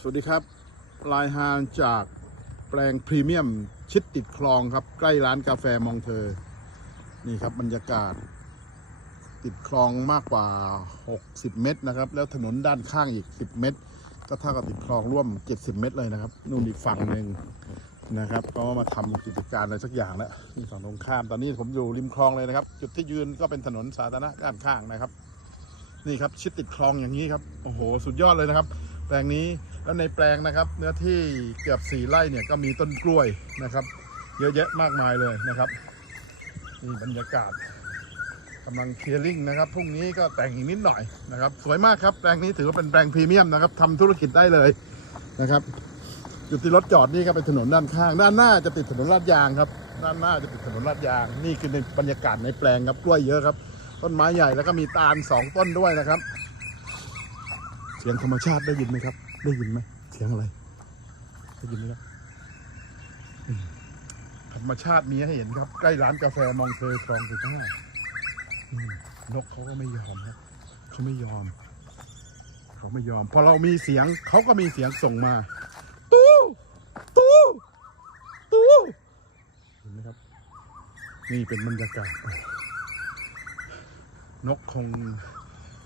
สวัสดีครับ ลายฮานจากแปลงพรีเมียมชิดติดคลองครับ ใกล้ร้านกาแฟมองเธอ นี่ครับบรรยากาศ ติดคลองมากกว่า 60 เมตรนะครับ แล้วถนนด้านข้างอีก 10 เมตร ก็เท่ากับติดคลองร่วม 70 เมตรเลยนะครับ นู่นอีกฝั่งหนึ่งนะครับ ก็มาทำกิจการอะไรสักอย่างแล้วนี่ฝั่งตรงข้ามตอนนี้ผมอยู่ริมคลองเลยนะครับ จุดที่ยืนก็เป็นถนนสาธารณะด้านข้างนะครับ นี่ครับชิดติดคลองอย่างนี้ครับโอ้โห สุดยอดเลยนะครับแปลงนี้ แล้วในแปลงนะครับเนื้อที่เกือบสี่ไร่เนี่ยก็มีต้นกล้วยนะครับ เยอะแยะมากมายเลยนะครับนี่บรรยากาศกำลังเคลียร์ลิงนะครับพรุ่งนี้ก็แต่งอีกนิดหน่อยนะครับ สวยมากครับแปลงนี้ถือว่าเป็นแปลงพรีเมียมนะครับทำธุรกิจได้เลยนะครับจุดที่รถจอดนี่ก็เป็นถนนด้านข้าง ด้านหน้าจะติดถนนลาดยางครับ ด้านหน้าจะติดถนนลาดยาง นี่คือในบรรยากาศในแปลงครับกล้วยเยอะครับ ต้นไม้ใหญ่แล้วก็มีตาลสองต้นด้วยนะครับ เสียงธรรมชาติได้ยินไหมครับ ได้ยินไหมเสียงอะไร ได้ยินไหมครับอืมธรรมชาติมีให้เห็นครับ ใกล้ร้านกาแฟมองเทอคลองสิบห้าอืมนกเขาก็ไม่ยอมครับเขาไม่ยอม เขาไม่ยอม พอเรามีเสียง เขาก็มีเสียงส่งมา ตู้ตู้ตู้เห็นไหมครับ นี่เป็นบรรยากาศ นกคง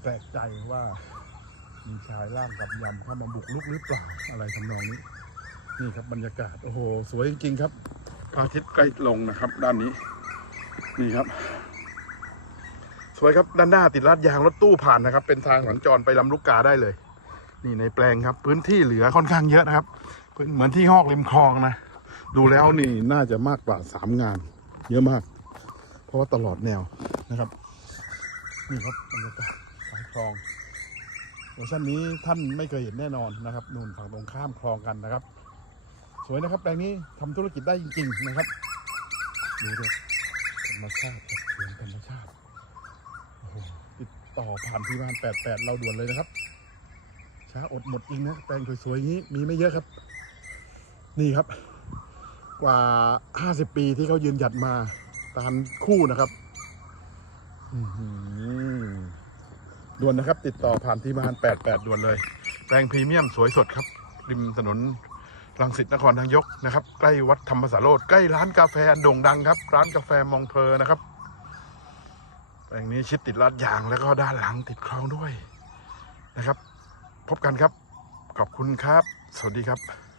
แปลกใจว่า มีชายร่างกับยำเข้ามาบุกลุกหรือเปล่าอะไรทำนองนี้ นี่ครับบรรยากาศ โอ้โห สวยจริงๆครับพระอาทิตย์ใกล้ลงนะครับ ด้านนี้ นี่ครับ สวยครับด้านหน้าติดลาดยางรถตู้ผ่านนะครับ เป็นทางสัญจรไปลำลูกกาได้เลย นี่ในแปลงครับ พื้นที่เหลือค่อนข้างเยอะนะครับเหมือนที่หอกริมคลองนะดูแล้วนี่น่าจะมากกว่าสามงาน เยอะมาก เพราะว่าตลอดแนวนะครับ นี่ครับบรรยากาศสายคลอง เวอร์ชันนี้ท่านไม่เคยเห็นแน่นอนนะครับนู่นฝั่งตรงข้ามคลองกันนะครับ สวยนะครับแปลงนี้ทำธุรกิจได้จริง ๆ นะครับดูด้วยธรรมชาติครับเสียงธรรมชาติโอ้โหติดต่อผ่านที่บ้านแปดแปดเราด่วนเลยนะครับช้าอดหมดจริงนะแปลงสวยๆอย่างนี้มีไม่เยอะครับ นี่ครับ กว่าห้าสิบปีที่เขายืนหยัดมาตามคู่นะครับ อื ด่วนนะครับ ติดต่อผ่านที่บ้าน 88 ด่วนเลย แปลงพรีเมียมสวยสดครับ ริมถนนรังสิตนครทางยกนะครับ ใกล้วัดธรรมสาโรดใกล้ร้านกาแฟอันโด่งดังครับ ร้านกาแฟมองเพอนะครับ แปลงนี้ชิดติดลาดยางแล้วก็ด้านหลังติดคลองด้วยนะครับ พบกันครับ ขอบคุณครับ สวัสดีครับ